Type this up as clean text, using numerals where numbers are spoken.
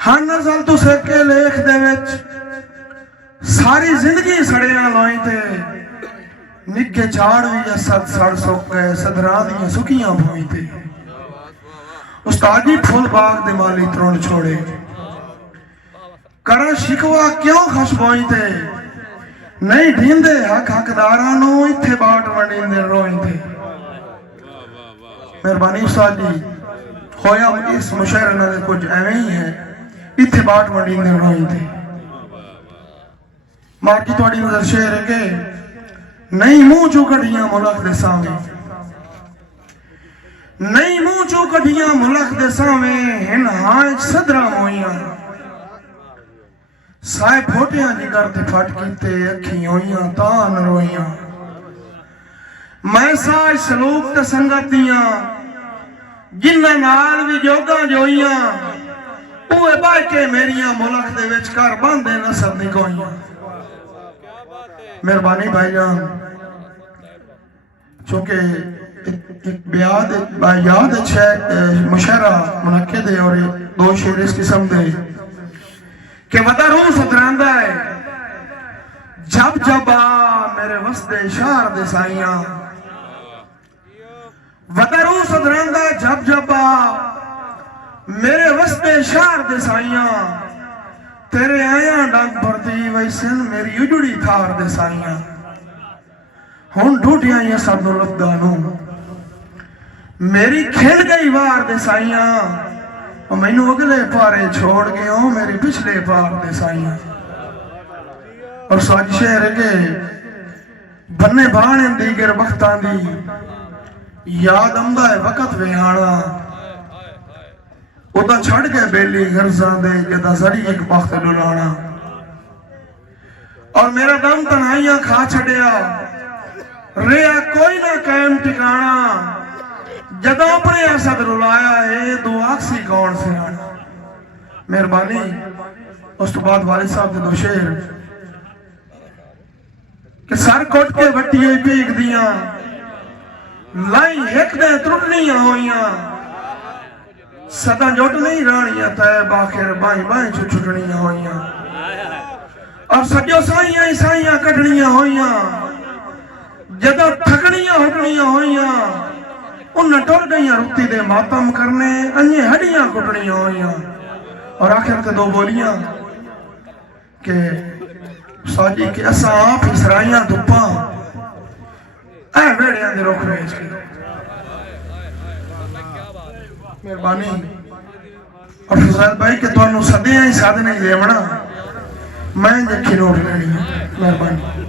हर नज़ल तो सके लेख दे विच सारी जिंदगी सड़िया लोई ते निके झाड़ भी सद सड़ सुक गए सदरां दियां सुकियां भूई ते उस्ताद जी फुल बाग दे माली त्रोड़ छोड़े करा शिकवा क्यों खशबोई ते नहीं ढींदे हक हकदारां नू इत्थे बाट वंडींदे रोईंदे। मेहरबानी उस्ताद जी होया इस मुशायरे नाल कुछ एवें ही है इत्थे बाट वंडींदे रोईंदे। मार की थोड़ी नजर शेर है के नहीं मुंह चो कढ़ियां मुलक दे सावे नहीं मुंह चो कढ़ियां मुलक दे सावे हिन हां सदरा मोइयां साए फोटियां जिगर ते फट कीते अखी होइयां तान रोइयां मैं साज सलूक ते संगतियां जिन्ना नाल भी जोगा जोइयां ओए बाई के मेरियां मुलक दे विच कर बांधे नसब निकोइयां। मेहरबानी भाईजान चूंकि याद मुशायरा मुनक्किद है और दो शेर इस किस्म दे कि वदा रूह सदरांदा है जब जब आ मेरे वसदे शहर दे साइयां वदा रूह सदरांदा जब जब आ मेरे वसदे शहर दे साइयां तेरे आया डंग भरती वैसन मेरी उजड़ी थार दे साइयां हुन ढूंढियां ये सब लब्दा नू मेरी खिल गई वार दे साइयां और मैनू अगले पारे छोड़ गए हो मेरे पिछले पार दे साइयां। और सच शेर के बन्ने बाण दीगर वक्तां दी याद आंदा है वक्त विहाना उदा छड़ के बेली गर्जा दे जदा सड़ी एक वक्त डुलाना और मेरा दम तन्हाइयां खा छड़िया रेया कोई ना कायम ठिकाना जदा अपने असद रुलाया है दुआसी कौन से आना। मेहरबानी उस तो बाद वालिद साहब दे दो शेर कि सर कोट के वट्टिए भीग दियां लाई हिक दे त्रुटनियां होइयां सदा जुट नहीं रानियां तय बाखिर बाई बाई छुटनियां होइयां और सजो साइयां ईसाइयां कटनियां होइयां जदा थकनियां हुटनियां होइयां उन टुर गईयां रुती दे मातम करने अन्ये हड्डियां कुटनियां होइयां। और आखिर ते दो बोलियां के साजी के असा आप इसराइयां धुप्पां ऐ वेड़ियां दे रुख वेच के। मेहरबानी और फजल भाई के तुहानू सदियां ही साध नहीं लेवना मैं देखी नोट लेनी मेहरबानी।